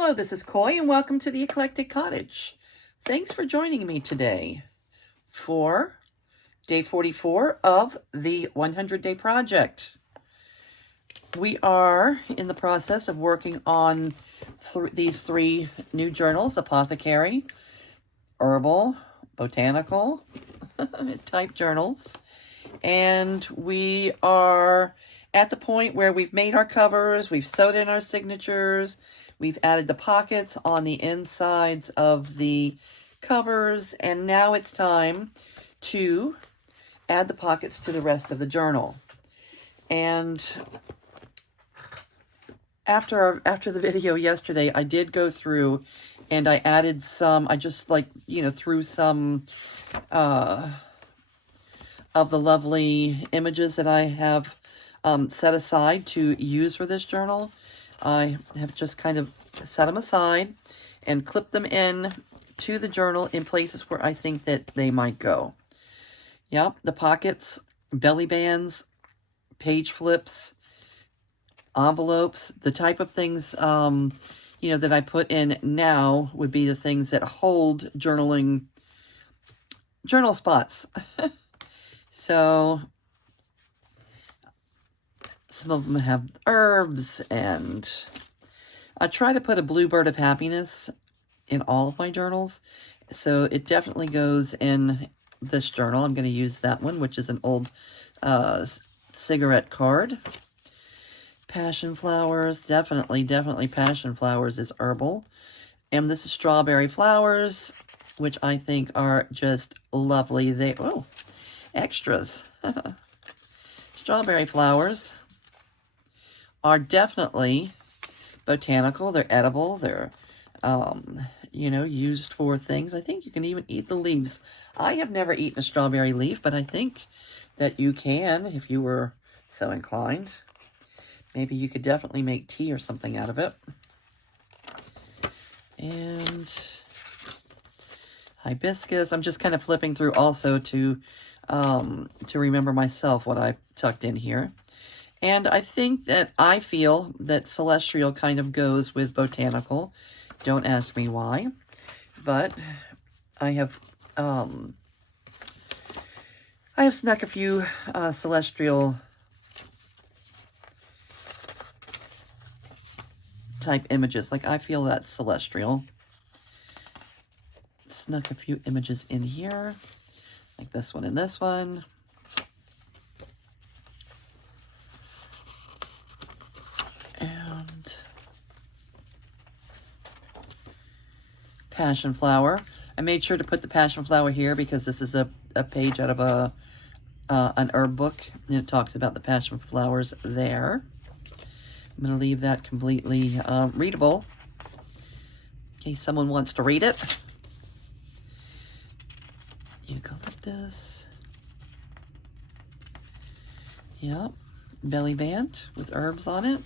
Hello, this is Coy, and welcome to the Eclectic Cottage. Thanks for joining me today for day 44 of the 100-day project. We are in the process of working on these three new journals: Apothecary, Herbal, Botanical type journals. And we are at the point where we've made our covers, we've sewed in our signatures, we've added the pockets on the insides of the covers, and now it's time to add the pockets to the rest of the journal. And after the video yesterday, I did go through and I added some, I just threw some of the lovely images that I have set aside to use for this journal. I have just kind of set them aside and clipped them in to the journal in places where I think that they might go. Yep, the pockets, belly bands, page flips, envelopes, the type of things, that I put in now would be the things that hold journal spots. So some of them have herbs, and I try to put a bluebird of happiness in all of my journals. So it definitely goes in this journal. I'm going to use that one, which is an old cigarette card. Passion flowers, definitely passion flowers is herbal. And this is strawberry flowers, which I think are just lovely. Extras. Strawberry flowers are definitely botanical. They're edible. They're, used for things. I think you can even eat the leaves. I have never eaten a strawberry leaf, but I think that you can if you were so inclined. Maybe you could definitely make tea or something out of it. And hibiscus. I'm just kind of flipping through also to remember myself what I tucked in here. And I feel that celestial kind of goes with botanical. Don't ask me why, but I have snuck a few celestial type images. Like, I feel that's celestial. Snuck a few images in here, like this one and this one. And passion flower. I made sure to put the passion flower here because this is a page out of an herb book, and it talks about the passion flowers there. I'm going to leave that completely readable in case someone wants to read it. Eucalyptus. Yep. Belly band with herbs on it.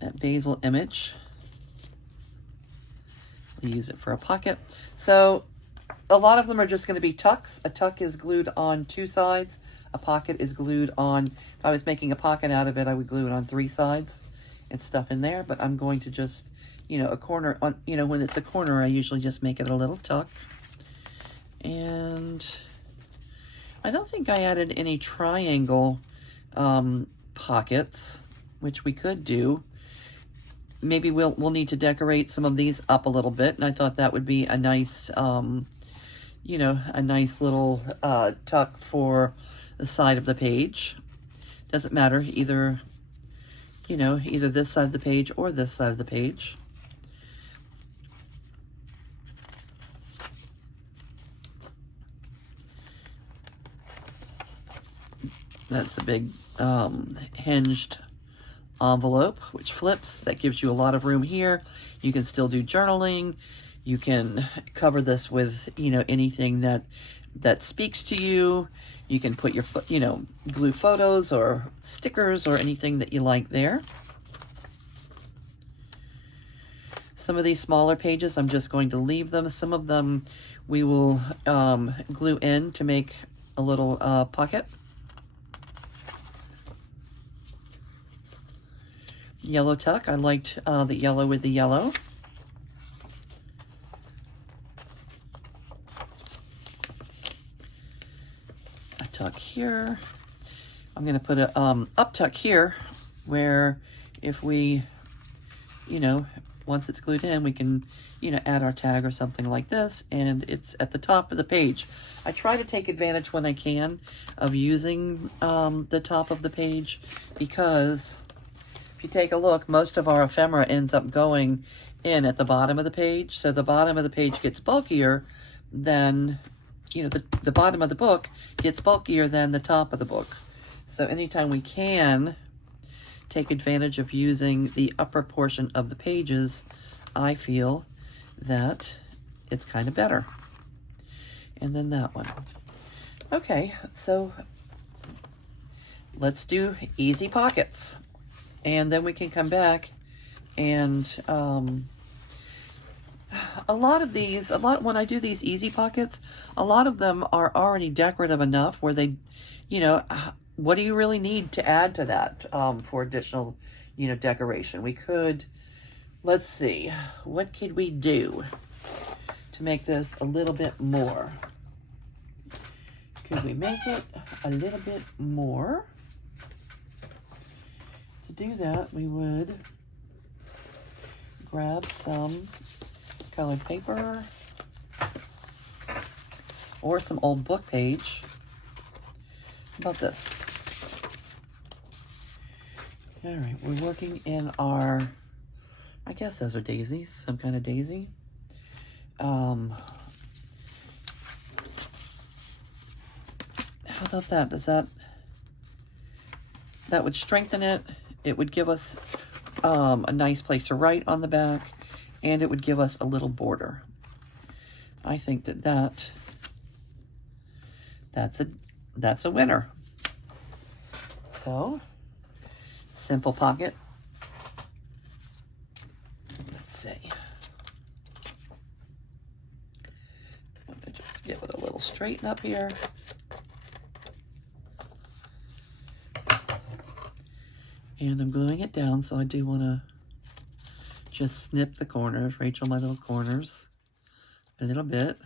That basil image. We'll use it for a pocket. So a lot of them are just going to be tucks. A tuck is glued on two sides. A pocket is glued on, if I was making a pocket out of it, I would glue it on three sides and stuff in there. But I'm going to just, a corner, on, when it's a corner, I usually just make it a little tuck. And I don't think I added any triangle pockets, which we could do. Maybe we'll need to decorate some of these up a little bit. And I thought that would be a nice, a nice little tuck for the side of the page. Doesn't matter, either this side of the page or this side of the page. That's a big hinged envelope, which flips. That gives you a lot of room here. You can still do journaling. You can cover this with, anything that speaks to you. You can put your, glue photos or stickers or anything that you like there. Some of these smaller pages, I'm just going to leave them. Some of them we will glue in to make a little pocket. yellow tuck. I liked the yellow with the yellow. A tuck here. I'm going to put a up tuck here where if we, you know, once it's glued in, we can, you know, add our tag or something like this, and it's at the top of the page. I try to take advantage when I can of using the top of the page, because if you take a look, most of our ephemera ends up going in at the bottom of the page. So the bottom of the page gets bulkier than, you know, the bottom of the book gets bulkier than the top of the book. So anytime we can take advantage of using the upper portion of the pages, I feel that it's kind of better. And then that one. Okay, so let's do easy pockets. And then we can come back and a lot when I do these easy pockets, a lot of them are already decorative enough where they, you know, what do you really need to add to that for additional, you know, decoration? We could, let's see, what could we do to make this a little bit more? Could we make it a little bit more? To do that, we would grab some colored paper or some old book page. How about this? All right, we're working in our, I guess those are daisies, some kind of daisy. How about that? Does that would strengthen it. It would give us a nice place to write on the back, and it would give us a little border. I think that's a winner. So, simple pocket. Let's see. I'm going to just give it a little straighten up here. And I'm gluing it down, so I do want to just snip the corners, Rachel, my little corners, a little bit.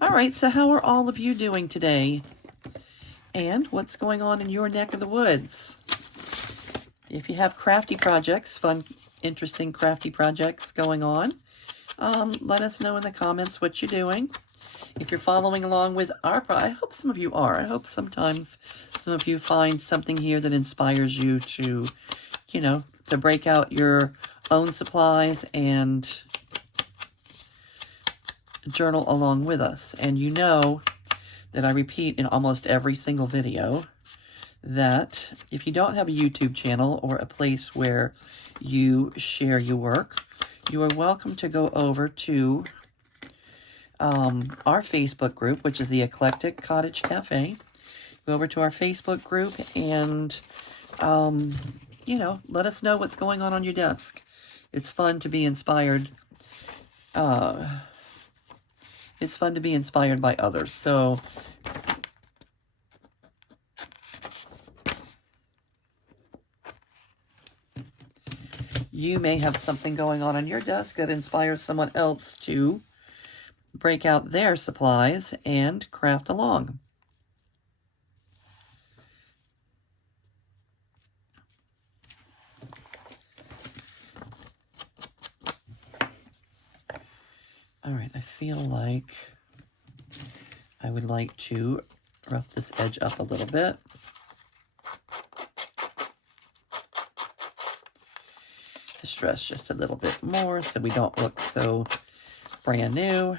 All right, so how are all of you doing today? And what's going on in your neck of the woods? If you have crafty projects, fun, interesting crafty projects going on, let us know in the comments what you're doing. If you're following along with our, I hope some of you are. I hope sometimes some of you find something here that inspires you to, you know, to break out your own supplies and journal along with us. And you know that I repeat in almost every single video that if you don't have a YouTube channel or a place where you share your work, you are welcome to go over to our Facebook group, which is the Eclectic Cottage Cafe. Go over to our Facebook group and, you know, let us know what's going on your desk. It's fun to be inspired. It's fun to be inspired by others. So, you may have something going on your desk that inspires someone else to break out their supplies and craft along. All right, I feel like I would like to rough this edge up a little bit. Distress just a little bit more so we don't look so brand new.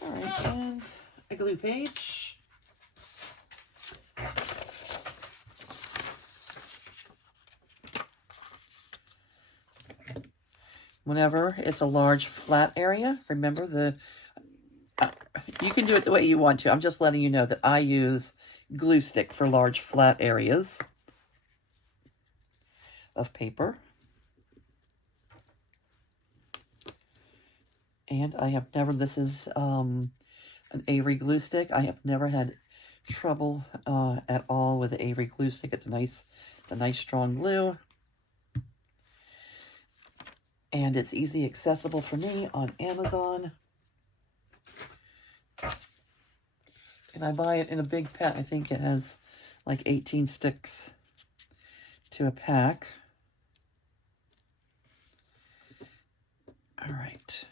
All right, and a glue page. Whenever it's a large flat area, remember You can do it the way you want to. I'm just letting you know that I use glue stick for large flat areas of paper. And I have never, this is an Avery glue stick. I have never had trouble at all with the Avery glue stick. It's a nice strong glue. And it's easy accessible for me on Amazon. And I buy it in a big pack. I think it has like 18 sticks to a pack. All right.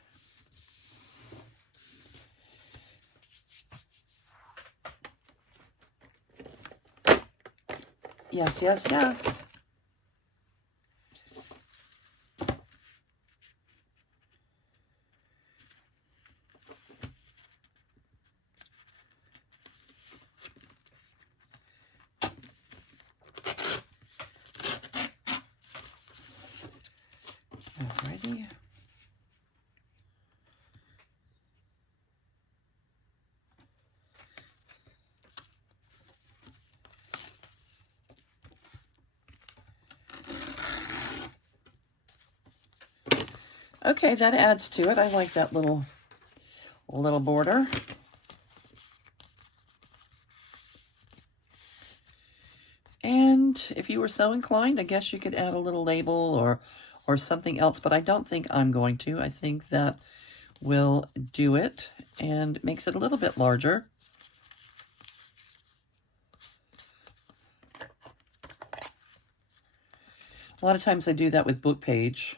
Yes, yes, yes. Alrighty. Okay, that adds to it. I like that little border. And if you were so inclined, I guess you could add a little label or something else, but I don't think I'm going to. I think that will do it and makes it a little bit larger. A lot of times I do that with book page.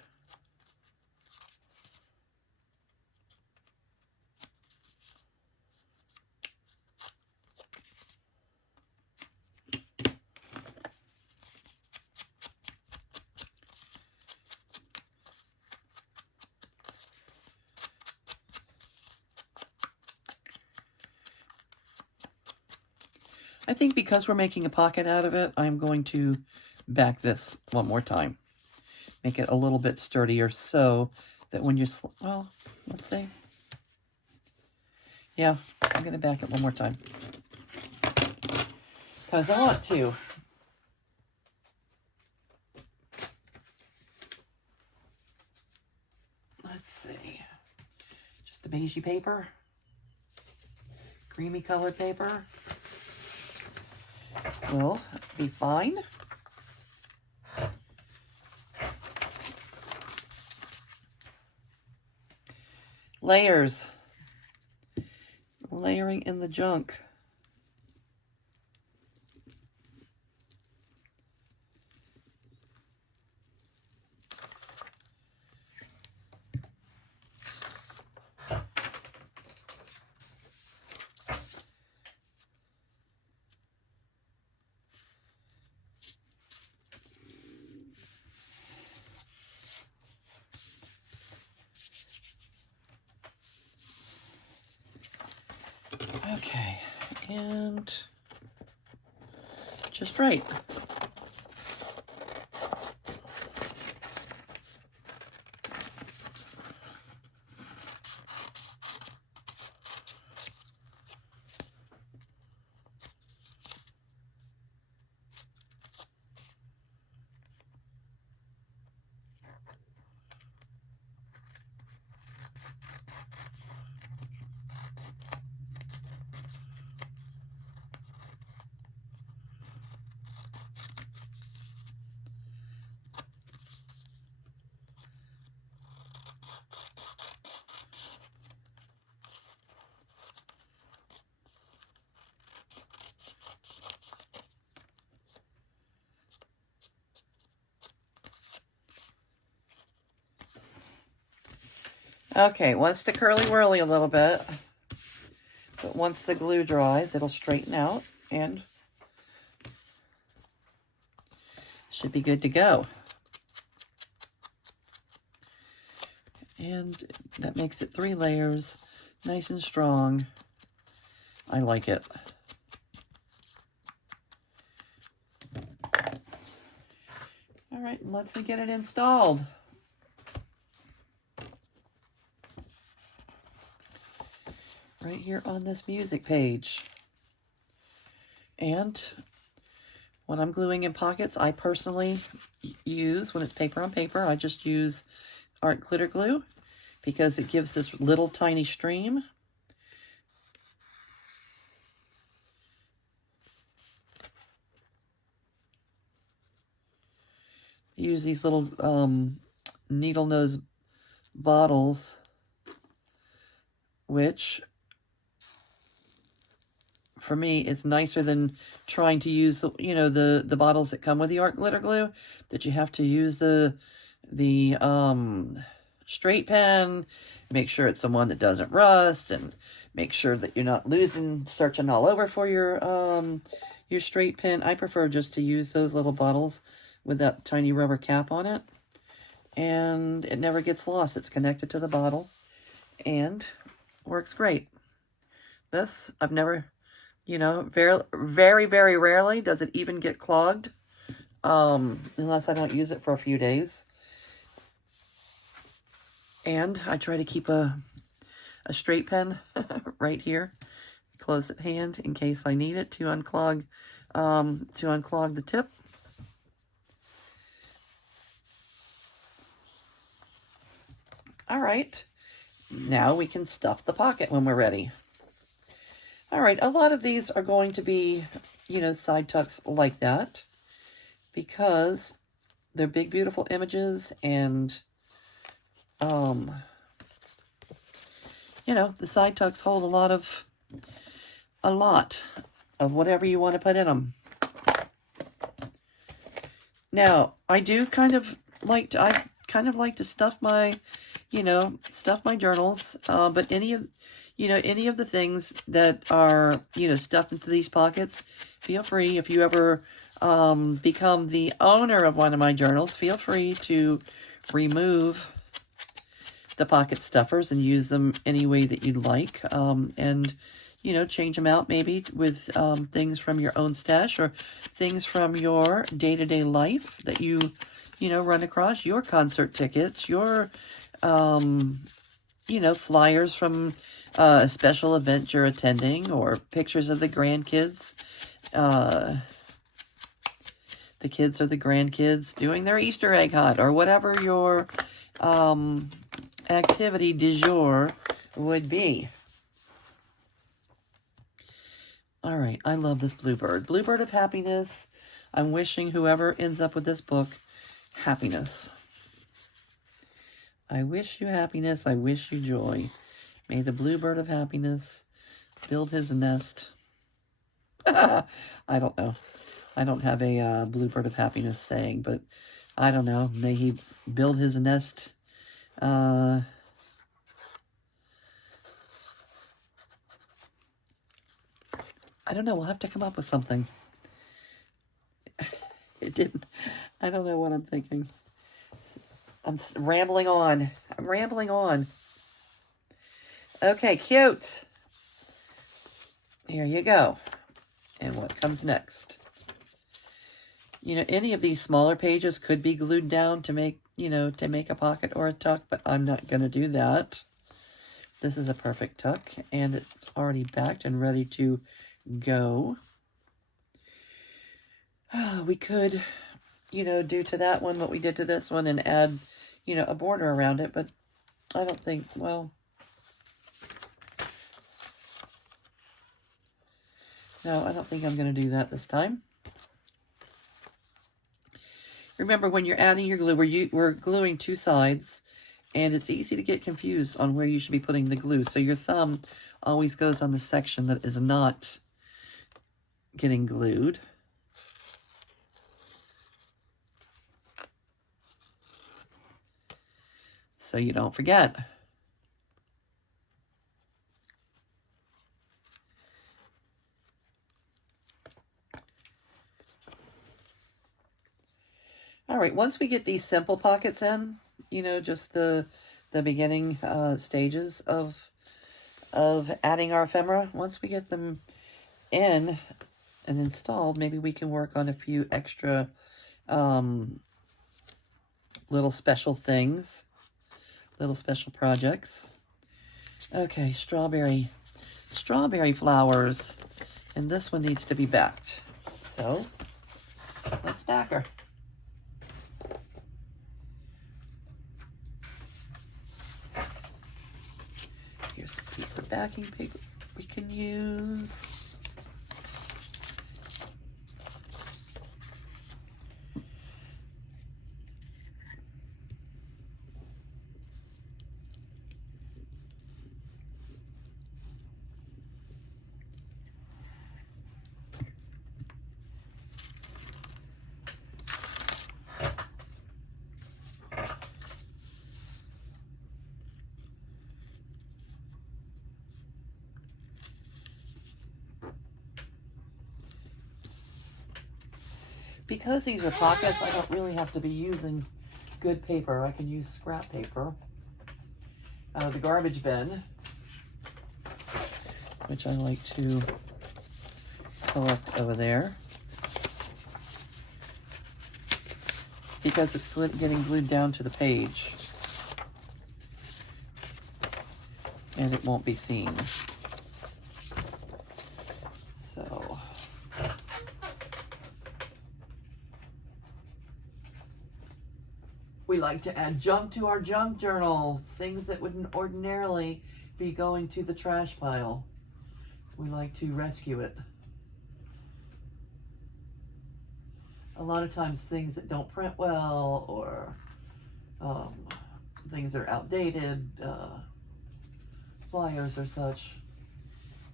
I think because we're making a pocket out of it, I'm going to back this one more time. Make it a little bit sturdier so that when you're, well, let's see. Yeah, I'm going to back it one more time. Because I want to. Let's see. Just the beigey paper. Creamy colored paper. Will be fine. Layers. Layering in the junk. Okay, and just right. Okay, wants to curly whirly a little bit, but once the glue dries, it'll straighten out and should be good to go. And that makes it 3 layers, nice and strong. I like it. All right, let's get it installed. right here on this music page. And when I'm gluing in pockets, I personally use, when it's paper on paper, I just use art glitter glue because it gives this little tiny stream. Use these little needle nose bottles, which for me is nicer than trying to use the bottles that come with the art glitter glue, that you have to use the straight pen, make sure it's the one that doesn't rust, and make sure that you're not searching all over for your straight pen. I prefer just to use those little bottles with that tiny rubber cap on it, and it never gets lost. It's connected to the bottle and works great. This, I've never, very, very, very rarely does it even get clogged, unless I don't use it for a few days. And I try to keep a straight pen right here, close at hand, in case I need it to unclog the tip. All right, now we can stuff the pocket when we're ready. All right, a lot of these are going to be, side tucks like that because they're big, beautiful images, and, the side tucks hold a lot of whatever you want to put in them. Now, I kind of like to stuff my, stuff my journals, but any of the things that are, stuffed into these pockets, feel free, if you ever become the owner of one of my journals, feel free to remove the pocket stuffers and use them any way that you'd like, and, change them out maybe with things from your own stash or things from your day-to-day life that you run across, your concert tickets, your, flyers from a special event you're attending, or pictures of the grandkids, the kids or the grandkids doing their Easter egg hunt, or whatever your activity du jour would be. All right, I love this bluebird. Bluebird of happiness. I'm wishing whoever ends up with this book happiness. I wish you happiness. I wish you joy. May the bluebird of happiness build his nest. I don't know. I don't have a bluebird of happiness saying, but I don't know. May he build his nest. I don't know. We'll have to come up with something. It didn't. I don't know what I'm thinking. I'm rambling on. Okay, cute. Here you go. And what comes next? Any of these smaller pages could be glued down to make, to make a pocket or a tuck, but I'm not going to do that. This is a perfect tuck, and it's already backed and ready to go. We could, do to that one what we did to this one and add, a border around it, but I don't think, well, no, I don't think I'm going to do that this time. Remember, when you're adding your glue, we're gluing two sides, and it's easy to get confused on where you should be putting the glue. So your thumb always goes on the section that is not getting glued. So you don't forget. All right, once we get these simple pockets in, just the beginning stages of adding our ephemera, once we get them in and installed, maybe we can work on a few extra little special things, little special projects. Okay, strawberry. strawberry flowers. And this one needs to be backed. So let's back her. Here's a piece of backing paper we can use. Because these are pockets, I don't really have to be using good paper. I can use scrap paper out of the garbage bin, which I like to collect over there, because it's getting glued down to the page and it won't be seen. So we like to add junk to our junk journal, things that wouldn't ordinarily be going to the trash pile. We like to rescue it. A lot of times things that don't print well, or things are outdated, flyers or such,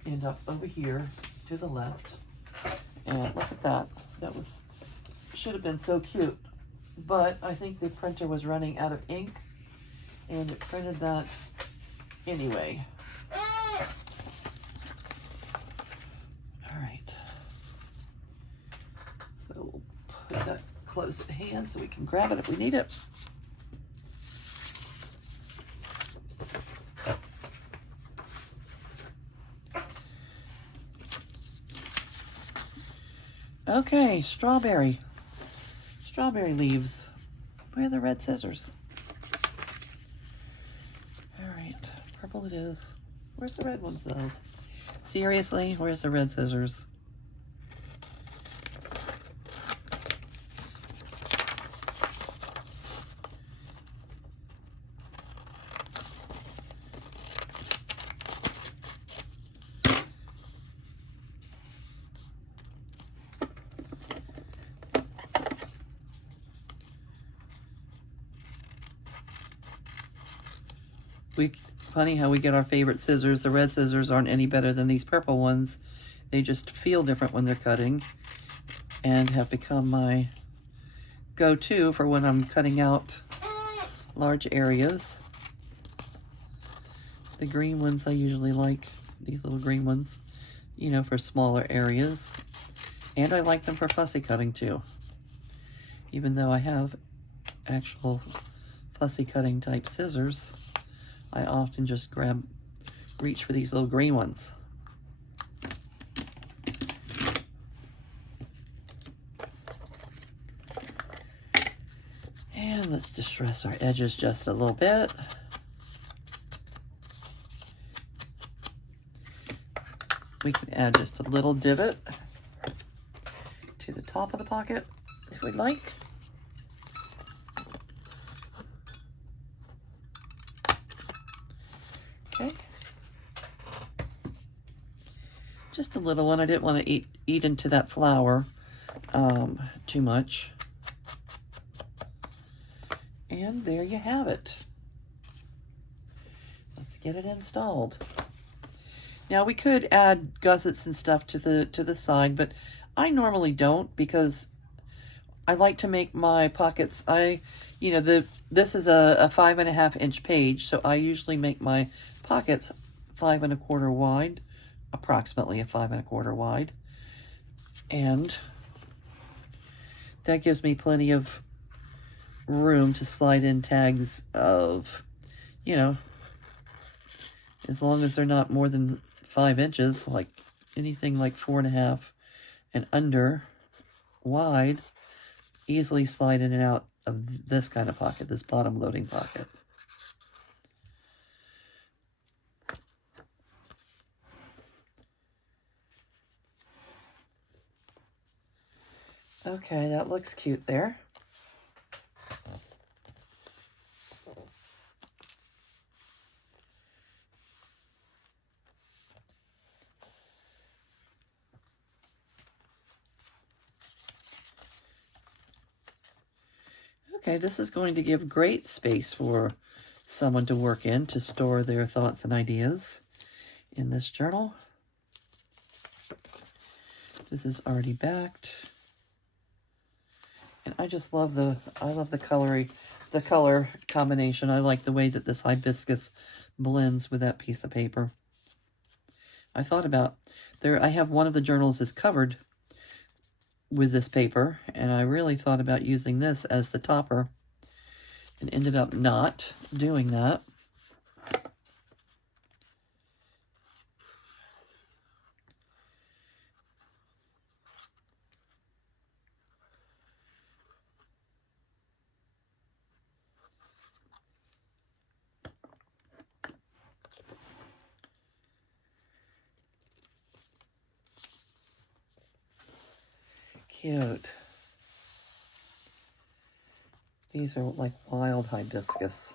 end up over here to the left. And look at that. That should have been so cute. But I think the printer was running out of ink and it printed that anyway. All right. So we'll put that close at hand so we can grab it if we need it. Okay, strawberry leaves. Where are the red scissors? All right, purple it is. Where's the red ones though? Seriously, where's the red scissors? Funny how we get our favorite scissors. The red scissors aren't any better than these purple ones. They just feel different when they're cutting and have become my go-to for when I'm cutting out large areas. The green ones I usually like, these little green ones, you know, for smaller areas. And I like them for fussy cutting too. Even though I have actual fussy cutting type scissors, I often just reach for these little green ones. And let's distress our edges just a little bit. We can add just a little divot to the top of the pocket if we'd like. Okay, just a little one. I didn't want to eat into that flower too much. And there you have it. Let's get it installed. Now we could add gussets and stuff to the side, but I normally don't, because I like to make my pockets. This is a 5.5 inch page, so I usually make my pockets 5 1/4 wide, approximately a 5 1/4 wide, and that gives me plenty of room to slide in tags of, as long as they're not more than 5 inches, like anything like 4.5 and under wide, easily slide in and out of this kind of pocket, this bottom loading pocket. Okay, that looks cute there. Okay, this is going to give great space for someone to work in, to store their thoughts and ideas in this journal. This is already backed. And I just love the color combination. I like the way that this hibiscus blends with that piece of paper. I thought about I have one of the journals is covered with this paper, and I really thought about using this as the topper and ended up not doing that. Cute. These are like wild hibiscus.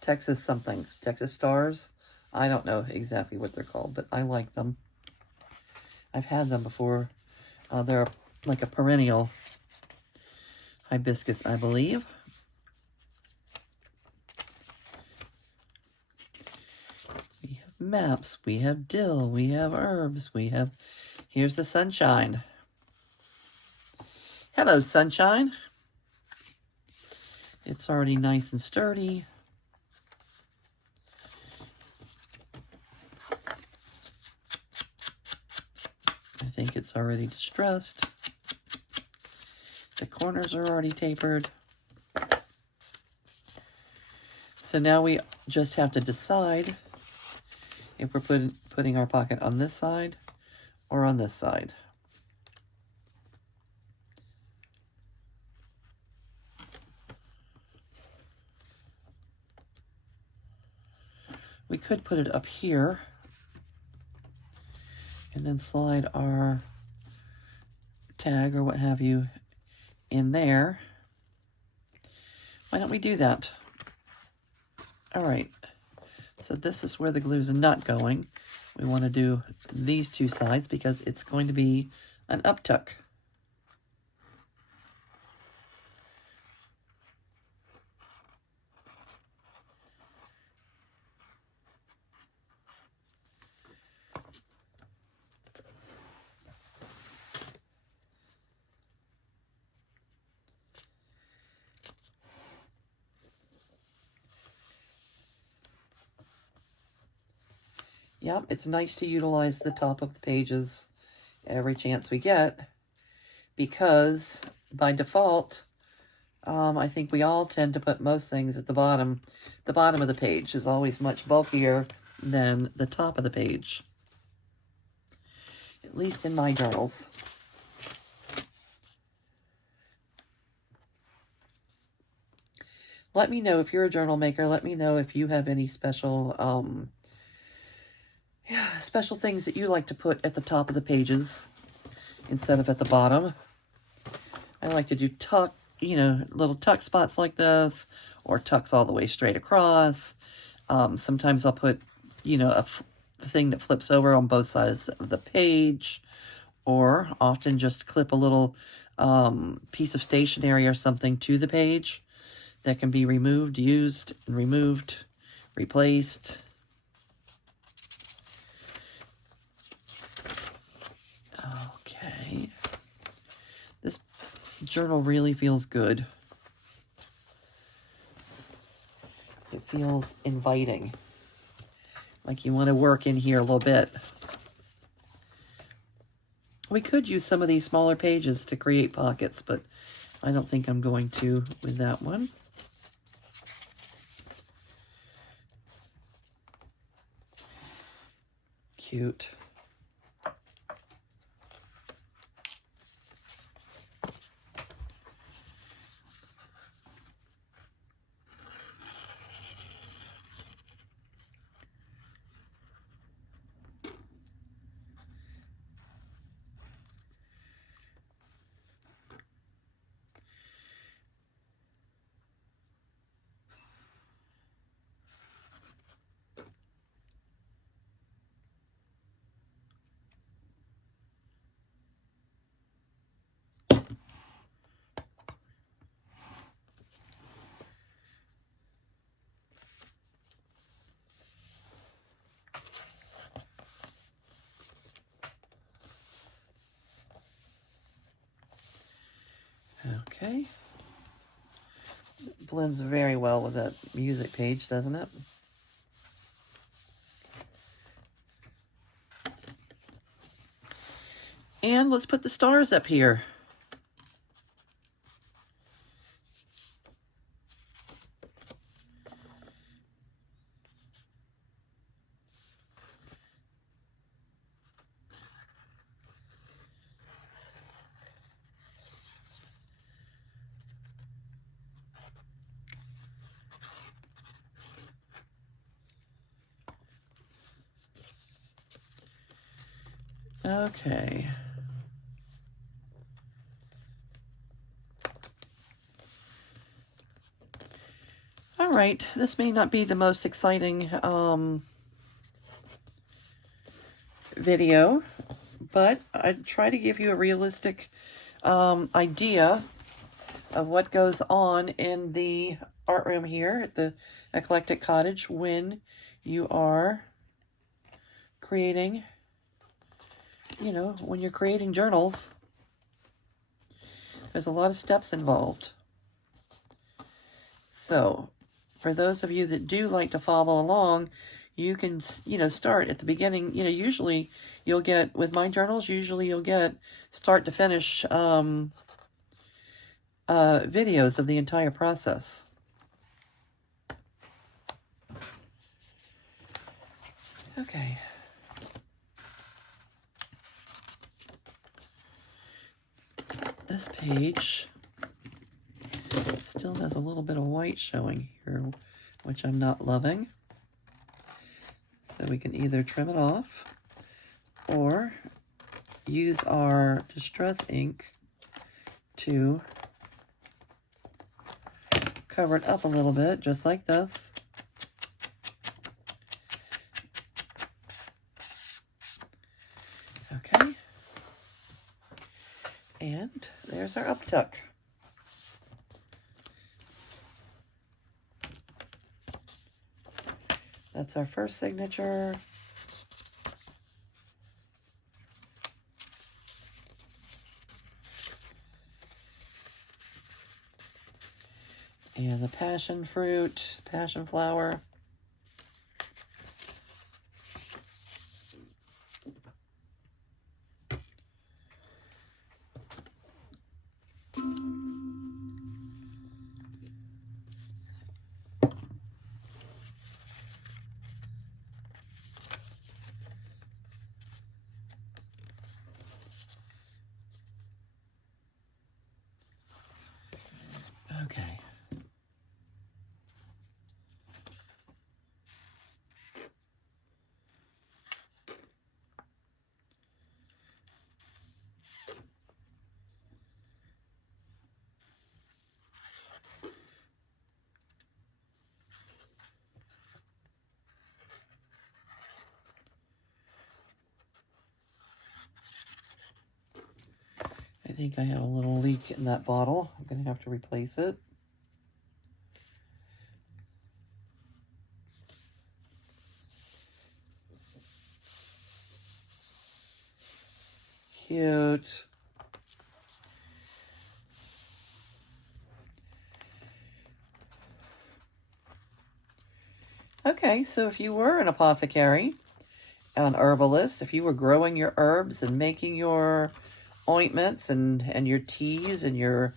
Texas something. Texas stars. I don't know exactly what they're called, but I like them. I've had them before. They're like a perennial hibiscus, I believe. We have maps. We have dill. We have herbs. Here's the sunshine. Hello, sunshine. It's already nice and sturdy. I think it's already distressed. The corners are already tapered. So now we just have to decide if we're putting our pocket on this side or on this side. We could put it up here and then slide our tag or what have you in there. Why don't we do that? All right, so this is where the glue is not going. We want to do these two sides because it's going to be an uptuck. Yep, it's nice to utilize the top of the pages every chance we get because by default, I think we all tend to put most things at the bottom. The bottom of the page is always much bulkier than the top of the page, at least in my journals. Let me know if you're a journal maker. Let me know if you have any special special things that you like to put at the top of the pages instead of at the bottom. I like to do tuck, little tuck spots like this, or tucks all the way straight across. Sometimes I'll put, the thing that flips over on both sides of the page, or often just clip a little piece of stationery or something to the page that can be removed, used, and removed, replaced. Okay. This journal really feels good. It feels inviting. Like you want to work in here a little bit. We could use some of these smaller pages to create pockets, but I don't think I'm going to with that one. Cute. Okay. Blends very well with that music page, doesn't it? And let's put the stars up here. Okay. All right, this may not be the most exciting video, but I try to give you a realistic idea of what goes on in the art room here at the Eclectic Cottage when you are creating, when you're creating journals. There's a lot of steps involved. So, for those of you that do like to follow along, you can, start at the beginning. Usually you'll get, with my journals, you'll get start to finish videos of the entire process. Okay. This page still has a little bit of white showing here, which I'm not loving. So we can either trim it off or use our distress ink to cover it up a little bit, just like this. Okay. And there's our uptuck. That's our first signature. And the passion fruit, passion flower. Okay. I think I have a little leak in that bottle. I'm going to have to replace it. Cute. Okay, so if you were an apothecary, an herbalist, if you were growing your herbs and making your ointments and your teas and your,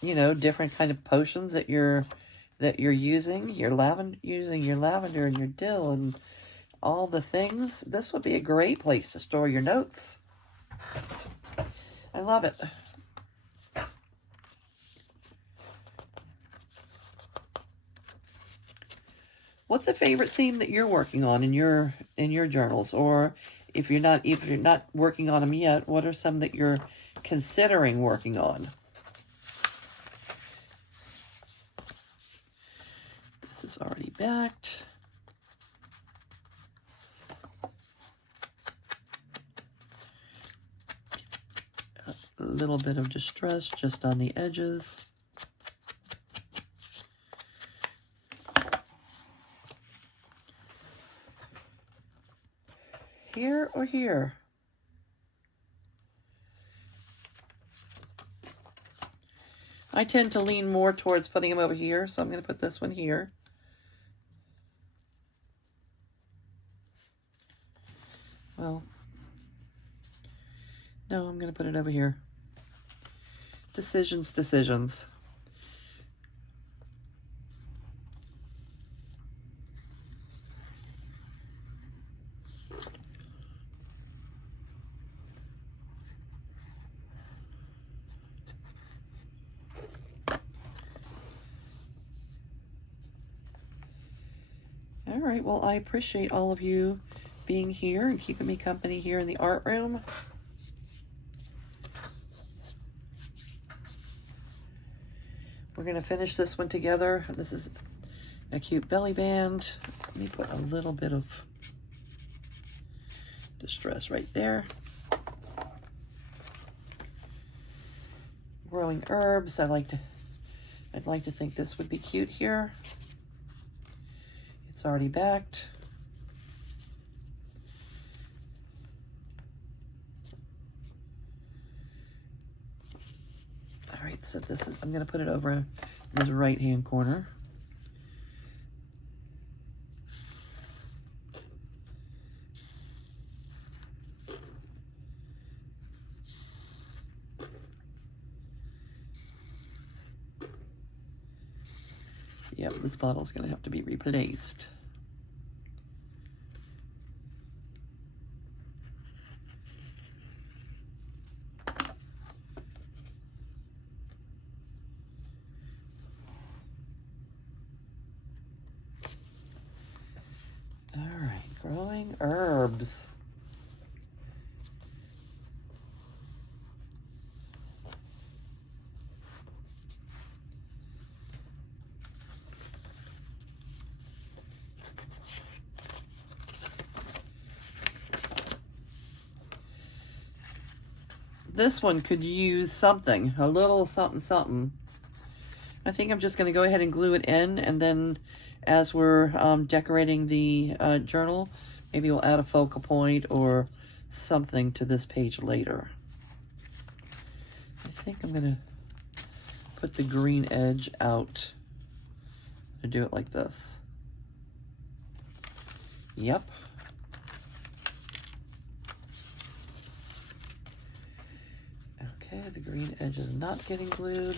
different kind of potions that you're using your lavender and your dill and all the things, this would be a great place to store your notes. I love it. What's a favorite theme that you're working on in your journals? Or if you're not working on them yet, what are some that you're considering working on? This is already backed. A little bit of distress just on the edges. Here or here? I tend to lean more towards putting them over here, so I'm going to put this one here. Well, no, I'm going to put it over here. Decisions, decisions. All right, well, I appreciate all of you being here and keeping me company here in the art room. We're going to finish this one together. This is a cute belly band. Let me put a little bit of distress right there. Growing herbs. I'd like to think this would be cute here. It's already backed. All right, so this is, I'm going to put it over in this right-hand corner. Yep, this bottle's going to have to be replaced. All right, growing herbs. This one could use something, a little something, something. I think I'm just going to go ahead and glue it in, and then as we're decorating the journal, maybe we'll add a focal point or something to this page later. I think I'm going to put the green edge out to do it like this. Yep. Okay, the green edge is not getting glued.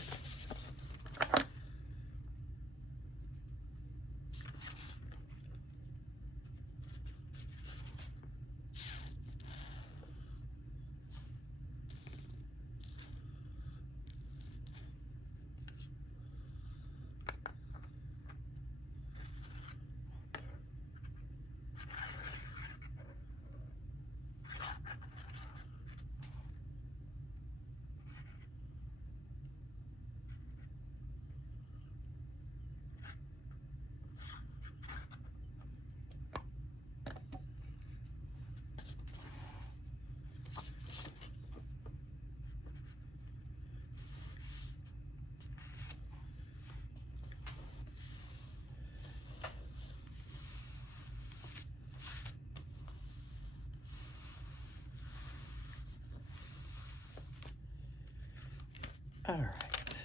All right,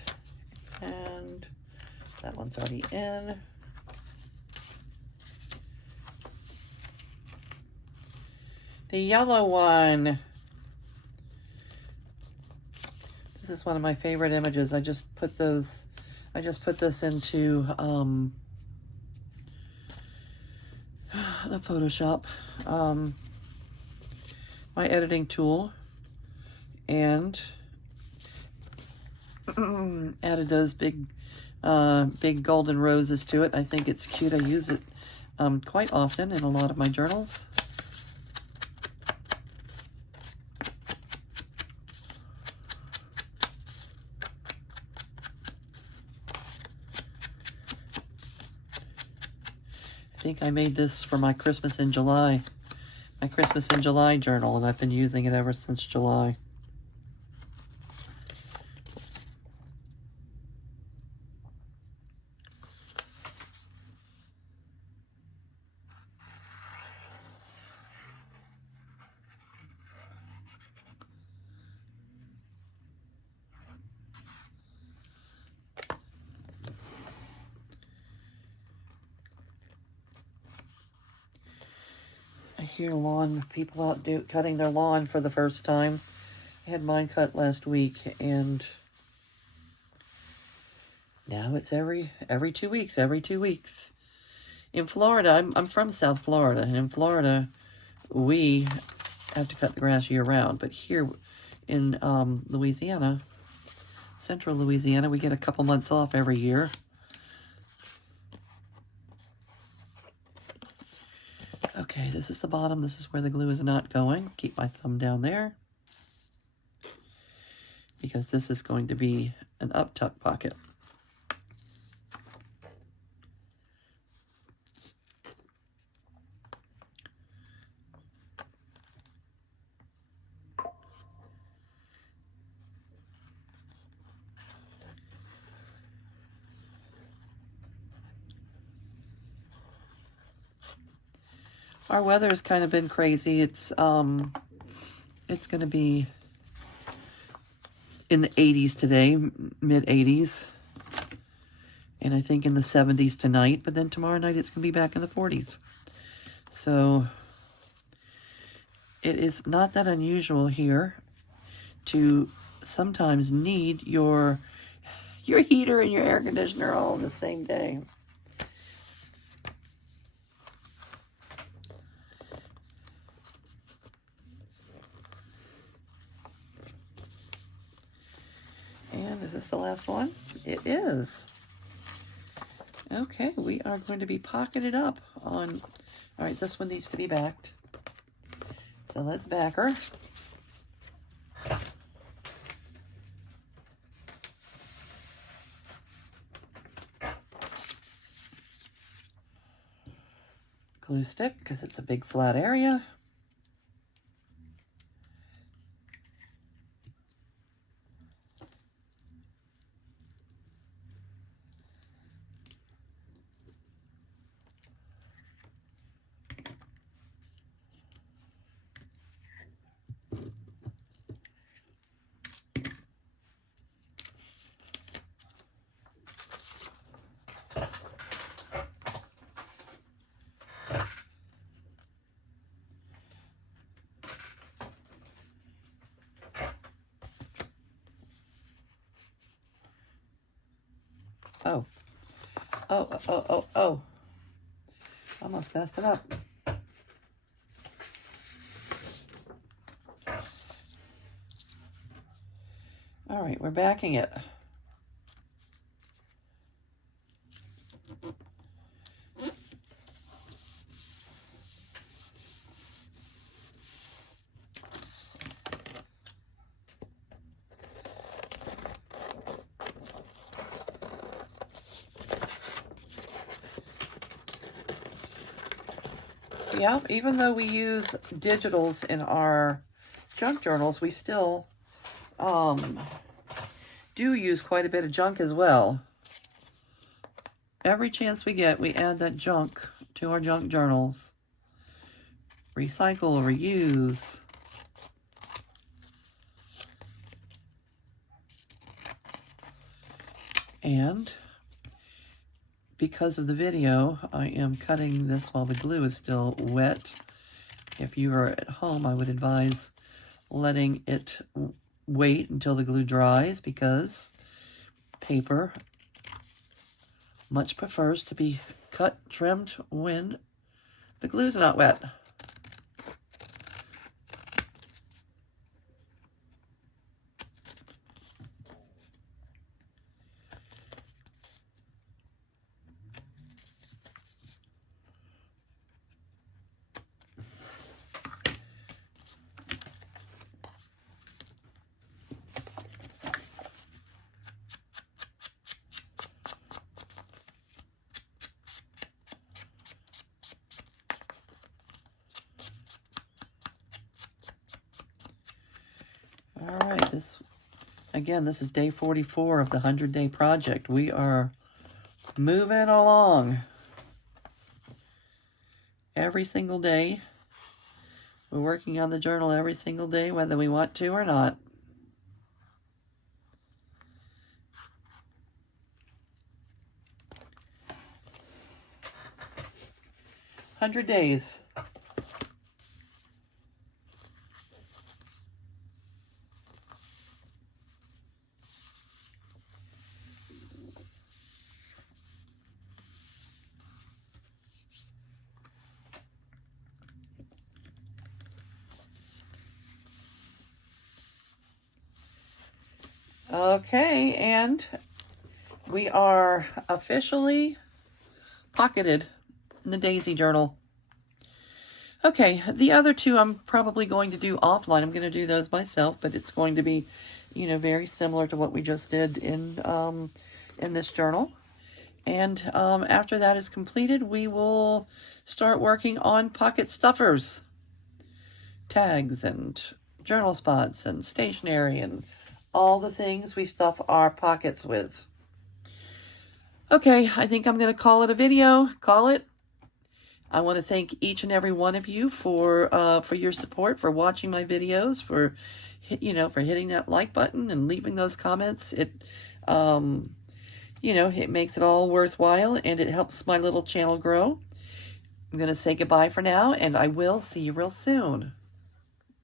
and that one's already in. The yellow one. This is one of my favorite images. I just put this into the Photoshop, my editing tool, and added those big golden roses to it. I think it's cute. I use it quite often in a lot of my journals. I think I made this for my Christmas in July journal, and I've been using it ever since July. hear people out cutting their lawn for the first time. I had mine cut last week, and now it's every 2 weeks, every 2 weeks. In Florida, I'm from South Florida, and in Florida, we have to cut the grass year-round. But here in Louisiana, central Louisiana, we get a couple months off every year. Okay, this is the bottom. This is where the glue is not going. Keep my thumb down there, because this is going to be an up-tuck pocket. Our weather has kind of been crazy. It's going to be in the 80s today, mid-80s. And I think in the 70s tonight. But then tomorrow night it's going to be back in the 40s. So it is not that unusual here to sometimes need your heater and your air conditioner all on the same day. And is this the last one? It is. Okay, we are going to be pocketed up on... All right, this one needs to be backed. So let's back her. Glue stick, because it's a big flat area. Oh. Almost messed it up. All right, we're backing it. Yeah, even though we use digitals in our junk journals, we still do use quite a bit of junk as well. Every chance we get, we add that junk to our junk journals. Recycle, reuse. And because of the video, I am cutting this while the glue is still wet. If you are at home, I would advise letting it wait until the glue dries, because paper much prefers to be cut, trimmed when the glue's not wet. All right, this is day 44 of the 100-day project. We are moving along. Every single day. We're working on the journal every single day, whether we want to or not. "100 days. Okay, and we are officially pocketed in the Daisy Journal. Okay, the other two I'm probably going to do offline. I'm going to do those myself, but it's going to be, very similar to what we just did in this journal. And after that is completed, we will start working on pocket stuffers, tags and journal spots and stationery and all the things we stuff our pockets with. Okay, I think I'm going to call it a video. Call it. I want to thank each and every one of you for your support, for watching my videos, for hitting that like button and leaving those comments. It it makes it all worthwhile, and it helps my little channel grow. I'm going to say goodbye for now, and I will see you real soon.